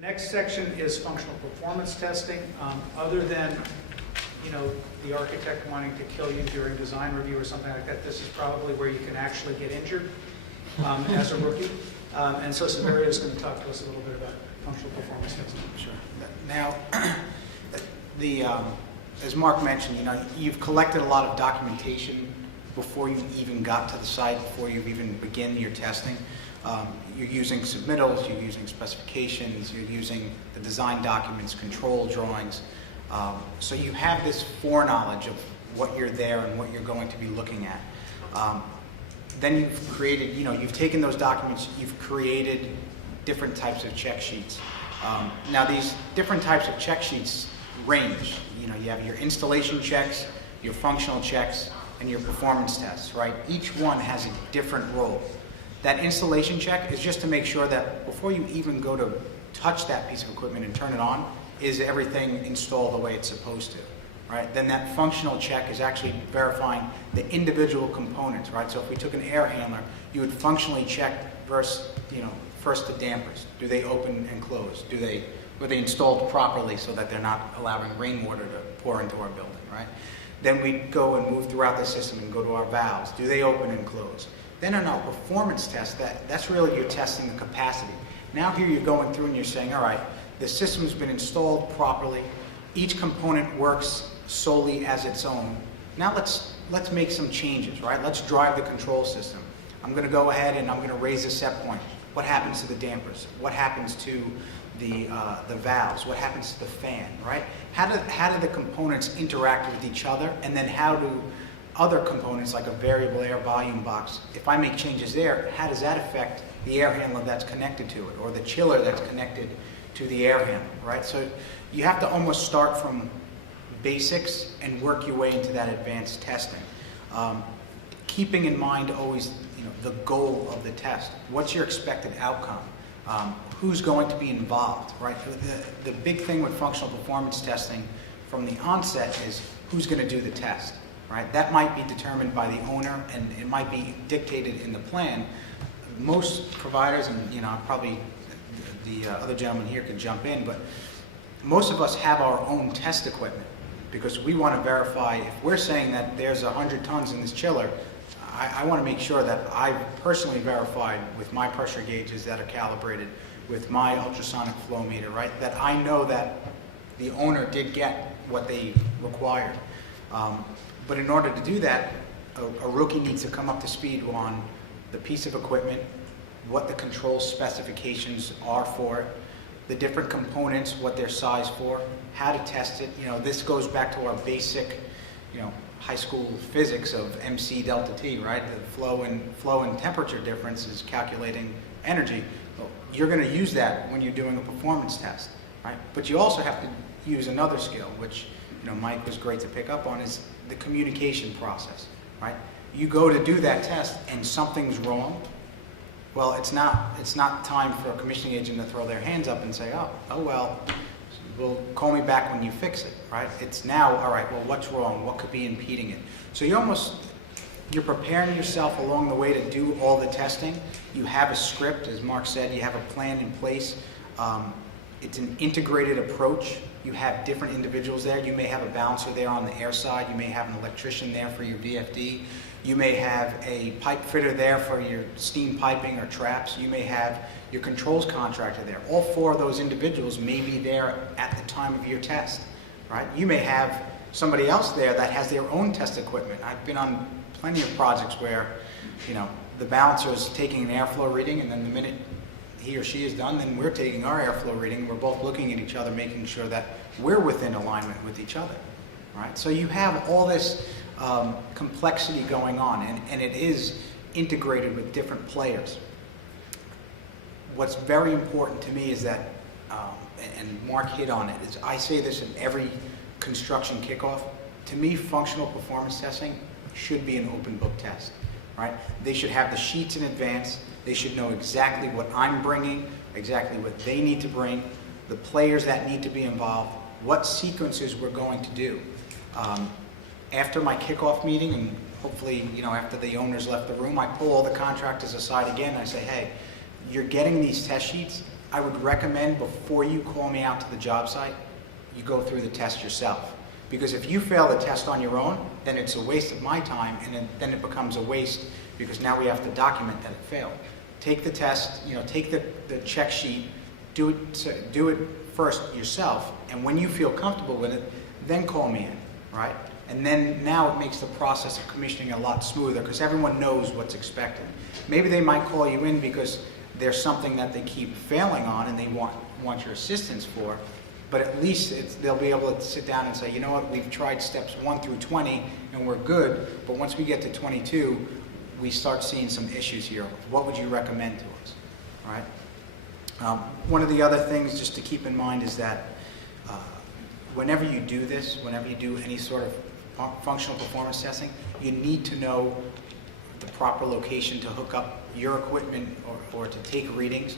The next section is functional performance testing. Other than, the architect wanting to kill you during design review or something like that, this is probably where you can actually get injured as a rookie. And so Severio is going to talk to us a little bit about functional performance testing. Sure. Now, as Mark mentioned, you've collected a lot of documentation before you even got to the site, before you even begin your testing. You're using submittals, you're using specifications, you're using the design documents, control drawings. So you have this foreknowledge of what you're there and what you're going to be looking at. Then you've created, you've taken those documents, you've created different types of check sheets. Now these different types of check sheets range. You have your installation checks, your functional checks, and your performance tests, right? Each one has a different role. That installation check is just to make sure that before you even go to touch that piece of equipment and turn it on, is everything installed the way it's supposed to, right? Then that functional check is actually verifying the individual components, right? So if we took an air handler, you would functionally check first the dampers. Do they open and close? Were they installed properly so that they're not allowing rainwater to pour into our building, right? Then we go and move throughout the system and go to our valves. Do they open and close? Then in our performance test, that's really you're testing the capacity. Now here you're going through and you're saying, all right, the system's been installed properly. Each component works solely as its own. Now let's make some changes, right? Let's drive the control system. I'm going to go ahead and I'm going to raise the set point. What happens to the dampers? What happens to the valves? What happens to the fan, right? How do the components interact with each other? And then how do other components like a variable air volume box, if I make changes there, how does that affect the air handler that's connected to it, or the chiller that's connected to the air handler, right? So you have to almost start from basics and work your way into that advanced testing. Keeping in mind always the goal of the test. What's your expected outcome? Who's going to be involved, right? The big thing with functional performance testing from the onset is who's going to do the test, right? That might be determined by the owner, and it might be dictated in the plan. Most providers, and probably the other gentleman here can jump in, but most of us have our own test equipment because we want to verify if we're saying that there's 100 tons in this chiller. I want to make sure that I've personally verified with my pressure gauges that are calibrated, with my ultrasonic flow meter, right? That I know that the owner did get what they required. But in order to do that, a rookie needs to come up to speed on the piece of equipment, what the control specifications are for it, the different components, what they're sized for, how to test it. This goes back to our basic, high school physics of MC delta T, right? The flow and temperature difference is calculating energy. Well, you're going to use that when you're doing a performance test, right? But you also have to use another skill, which Mike was great to pick up on, is the communication process, right? You go to do that test and something's wrong. Well, it's not time for a commissioning agent to throw their hands up and say, oh well, well, call me back when you fix it, right? It's now, all right, well, what's wrong? What could be impeding it? So you're preparing yourself along the way to do all the testing. You have a script, as Mark said, you have a plan in place. It's an integrated approach. You have different individuals there. You may have a balancer there on the air side. You may have an electrician there for your VFD. You may have a pipe fitter there for your steam piping or traps. You may have your controls contractor there. All four of those individuals may be there at the time of your test, right? You may have somebody else there that has their own test equipment. I've been on plenty of projects where, the balancer is taking an airflow reading, and then the minute he or she is done, then we're taking our airflow reading. We're both looking at each other, making sure that we're within alignment with each other, right? So you have all this complexity going on, and it is integrated with different players. What's very important to me is that, and Mark hit on it, is I say this in every construction kickoff, to me functional performance testing should be an open book test, right? They should have the sheets in advance. They should know exactly what I'm bringing, exactly what they need to bring, the players that need to be involved, what sequences we're going to do. After my kickoff meeting, and hopefully, after the owners left the room, I pull all the contractors aside again and I say, hey, you're getting these test sheets. I would recommend before you call me out to the job site, you go through the test yourself. Because if you fail the test on your own, then it's a waste of my time, and then it becomes a waste because now we have to document that it failed. Take the test, take the check sheet, do it first yourself, and when you feel comfortable with it, then call me in, right? And then now it makes the process of commissioning a lot smoother because everyone knows what's expected. Maybe they might call you in because there's something that they keep failing on and they want your assistance for, but at least they'll be able to sit down and say, you know what, we've tried steps 1 through 20 and we're good, but once we get to 22, we start seeing some issues here. What would you recommend to us, all right? One of the other things just to keep in mind is that whenever you do this, whenever you do any sort of functional performance testing, you need to know the proper location to hook up your equipment or to take readings.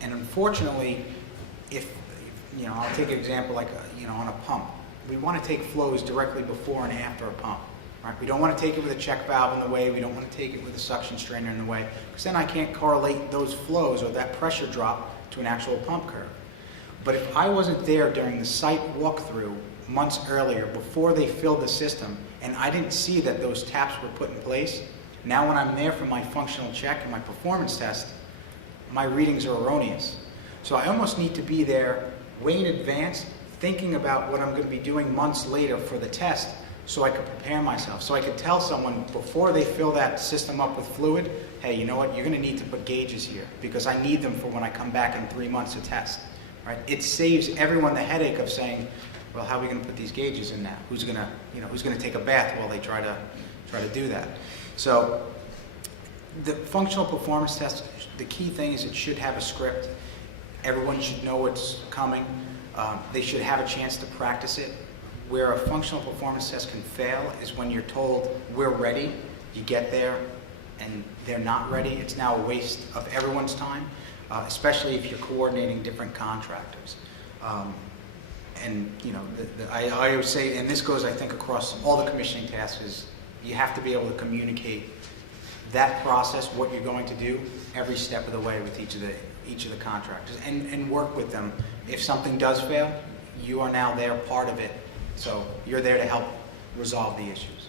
And unfortunately, I'll take an example like, on a pump. We want to take flows directly before and after a pump. Right? We don't want to take it with a check valve in the way. We don't want to take it with a suction strainer in the way, because then I can't correlate those flows or that pressure drop to an actual pump curve. But if I wasn't there during the site walkthrough months earlier, before they filled the system, and I didn't see that those taps were put in place, now when I'm there for my functional check and my performance test, my readings are erroneous. So I almost need to be there way in advance, thinking about what I'm going to be doing months later for the test, so I could prepare myself, so I could tell someone before they fill that system up with fluid, hey, you know what, you're going to need to put gauges here because I need them for when I come back in 3 months to test. Right? It saves everyone the headache of saying, well, how are we going to put these gauges in now? Who's going to take a bath while they try to do that? So the functional performance test, the key thing is it should have a script. Everyone should know what's coming. They should have a chance to practice it. Where a functional performance test can fail is when you're told, we're ready, you get there, and they're not ready. It's now a waste of everyone's time, especially if you're coordinating different contractors. I always say, and this goes, I think, across all the commissioning tasks, is you have to be able to communicate that process, what you're going to do, every step of the way with each of the contractors, and work with them. If something does fail, you are now there, part of it. So you're there to help resolve the issues.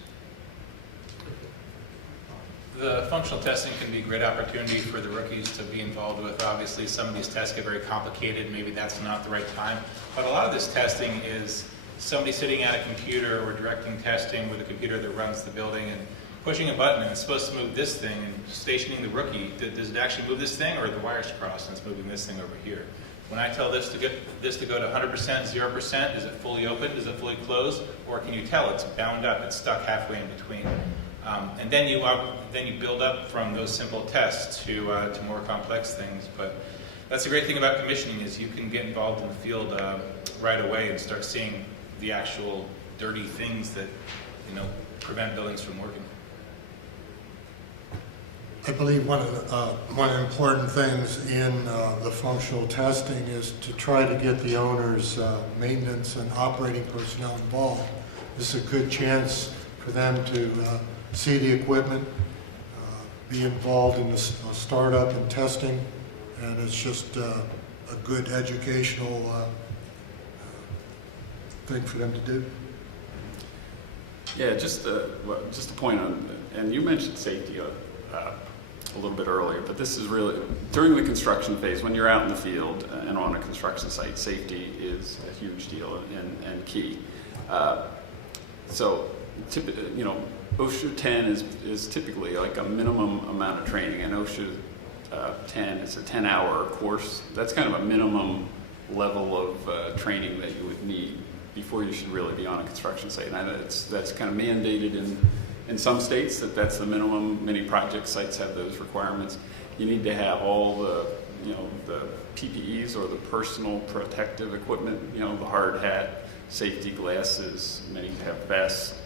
The functional testing can be a great opportunity for the rookies to be involved with. Obviously, some of these tests get very complicated. Maybe that's not the right time. But a lot of this testing is somebody sitting at a computer or directing testing with a computer that runs the building and pushing a button, and it's supposed to move this thing, and stationing the rookie. Does it actually move this thing, or are the wires crossed and it's moving this thing over here? When I tell this to go to 100%, 0%, is it fully open? Is it fully closed? Or can you tell it's bound up, it's stuck halfway in between? And then you build up from those simple tests to more complex things. But that's the great thing about commissioning, is you can get involved in the field right away and start seeing the actual dirty things that prevent buildings from working. I believe one of the important things in the functional testing is to try to get the owner's maintenance and operating personnel involved. This is a good chance for them to see the equipment, be involved in the startup and testing, and it's just a good educational thing for them to do. Yeah, just a point on, and you mentioned safety a little bit earlier, but this is really, during the construction phase, when you're out in the field and on a construction site, safety is a huge deal and key. OSHA 10 is typically like a minimum amount of training, and OSHA 10 is a 10-hour course. That's kind of a minimum level of training that you would need before you should really be on a construction site. And that's kind of mandated in some states, that's the minimum. Many project sites have those requirements. You need to have all the PPEs, or the personal protective equipment, the hard hat, safety glasses, many have vests,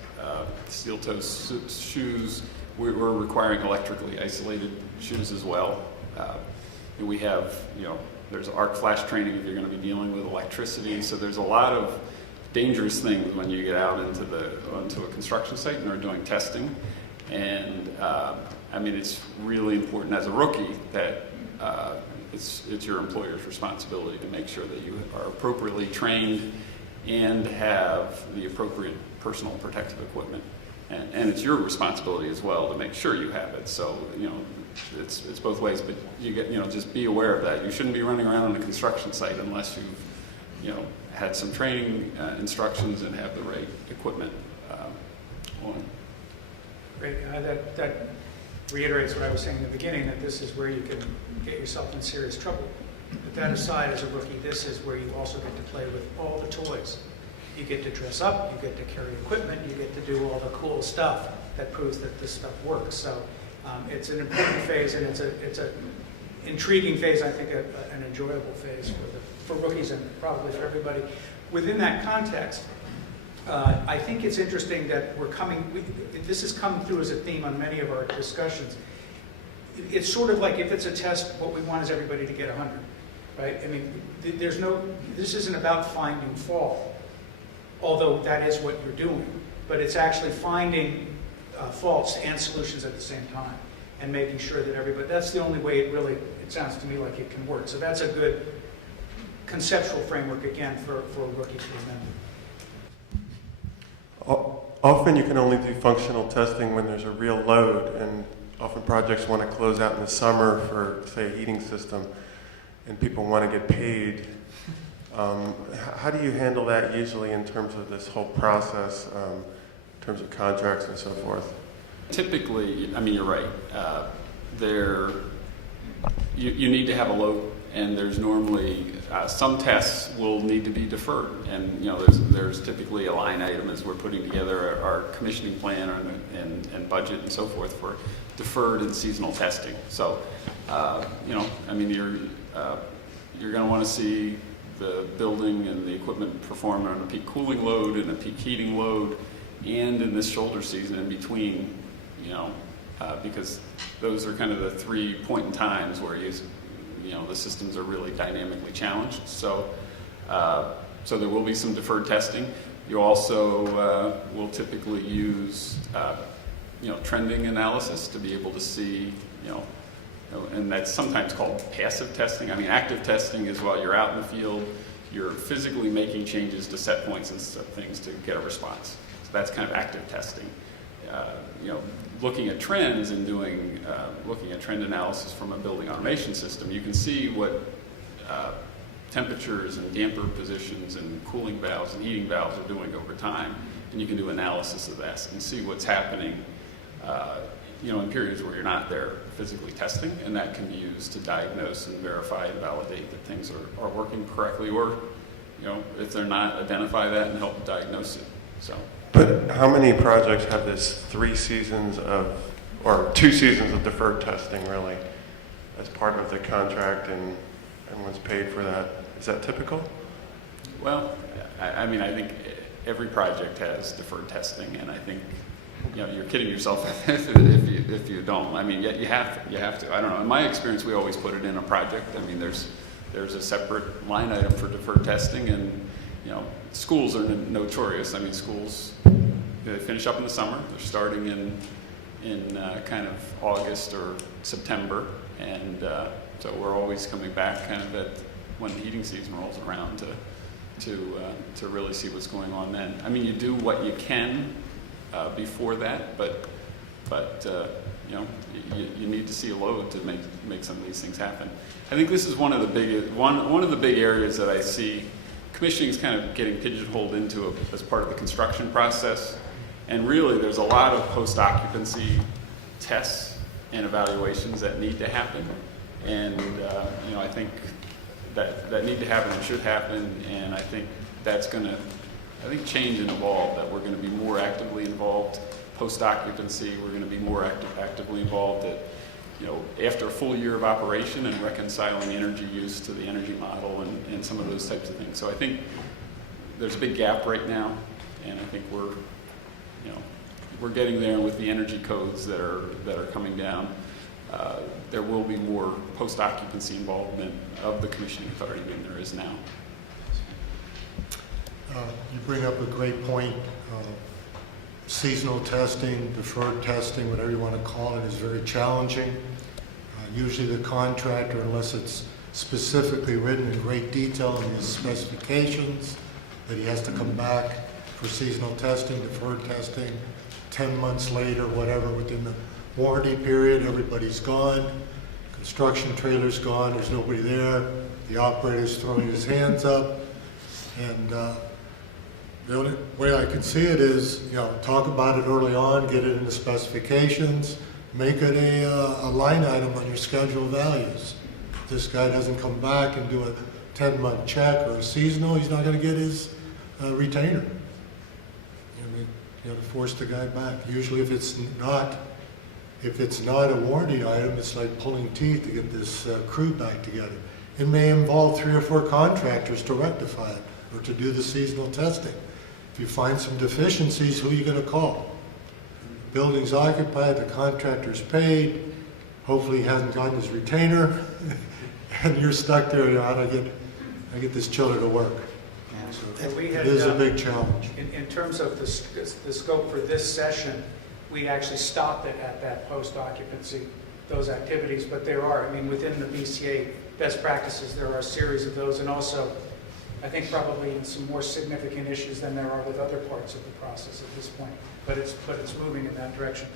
steel toe shoes. We're requiring electrically isolated shoes as well. We have, there's arc flash training if you're going to be dealing with electricity. So there's a lot of dangerous things when you get out onto a construction site and are doing testing. And it's really important as a rookie that it's your employer's responsibility to make sure that you are appropriately trained and have the appropriate personal protective equipment. And it's your responsibility as well to make sure you have it. So, it's both ways, but just be aware of that. You shouldn't be running around on a construction site unless you've, had some training instructions and have the right equipment on. Great. That reiterates what I was saying in the beginning, that this is where you can get yourself in serious trouble. But that aside, as a rookie, this is where you also get to play with all the toys. You get to dress up, you get to carry equipment, you get to do all the cool stuff that proves that this stuff works. So it's an important phase, and it's a intriguing phase, I think, an enjoyable phase for rookies and probably for everybody. Within that context, I think it's interesting that this has come through as a theme on many of our discussions. It's sort of like if it's a test, what we want is everybody to get 100, right? I mean, this isn't about finding fault, although that is what you're doing, but it's actually finding faults and solutions at the same time and making sure that that's the only way it sounds to me like it can work. So that's a good conceptual framework, again, for a rookie to remember. Often you can only do functional testing when there's a real load, and often projects want to close out in the summer for, say, a heating system, and people want to get paid. How do you handle that usually in terms of this whole process, in terms of contracts and so forth? Typically, I mean, you're right. You need to have a load, and there's normally some tests will need to be deferred, and there's typically a line item as we're putting together our commissioning plan and budget and so forth for deferred and seasonal testing. So, I mean, you're going to want to see the building and the equipment perform on a peak cooling load and a peak heating load, and in this shoulder season in between, because those are kind of the 3 point in times where the systems are really dynamically challenged. So, so there will be some deferred testing. You also will typically use, trending analysis to be able to see, and that's sometimes called passive testing. I mean, active testing is while you're out in the field, you're physically making changes to set points and set things to get a response. So that's kind of active testing. Looking at trends and looking at trend analysis from a building automation system, you can see what temperatures and damper positions and cooling valves and heating valves are doing over time, and you can do analysis of that and see what's happening in periods where you're not there physically testing, and that can be used to diagnose and verify and validate that things are working correctly, or if they're not, identify that and help diagnose it. So. But how many projects have this 2 seasons of deferred testing really as part of the contract, and everyone's paid for that? Is that typical? Well, I mean, I think every project has deferred testing, and I think you're kidding yourself if you don't. I mean, you have to. I don't know. In my experience, we always put it in a project. I mean, there's a separate line item for deferred testing, and schools are notorious. I mean, schools, they finish up in the summer. They're starting in kind of August or September, and so we're always coming back kind of at when the heating season rolls around to really see what's going on then. I mean, you do what you can before that, but you need to see a load to make some of these things happen. I think this is one of the big areas that I see commissioning is kind of getting pigeonholed into as part of the construction process, and really there's a lot of post-occupancy tests and evaluations that need to happen, and I think that need to happen and should happen, and I think that's going to change and evolve, that we're going to be more actively involved post-occupancy. We're going to be more actively involved at after a full year of operation and reconciling energy use to the energy model and some of those types of things. So I think there's a big gap right now, and I think we're getting there with the energy codes that are coming down. There will be more post-occupancy involvement of the commissioning authority than there is now. You bring up a great point. Seasonal testing, deferred testing, whatever you want to call it, is very challenging. Usually the contractor, unless it's specifically written in great detail in his specifications, that he has to come back for seasonal testing, deferred testing, 10 months later, whatever, within the warranty period, everybody's gone, construction trailer's gone, there's nobody there, the operator's throwing his hands up, and the only way I can see it is, talk about it early on, get it in the specifications, make it a line item on your schedule of values. If this guy doesn't come back and do a 10-month check or a seasonal, he's not going to get his retainer. You have to force the guy back. Usually if it's not a warranty item, it's like pulling teeth to get this crew back together. It may involve 3 or 4 contractors to rectify it or to do the seasonal testing. If you find some deficiencies, who are you going to call? The building's occupied, the contractor's paid, hopefully he hasn't gotten his retainer, and you're stuck there, how do I get this chiller to work? And we It had, is a big challenge. in terms of the scope for this session, we actually stopped it at that post-occupancy, those activities, but there are, within the BCA best practices, there are a series of those, and also, I think probably in some more significant issues than there are with other parts of the process at this point, but it's moving in that direction.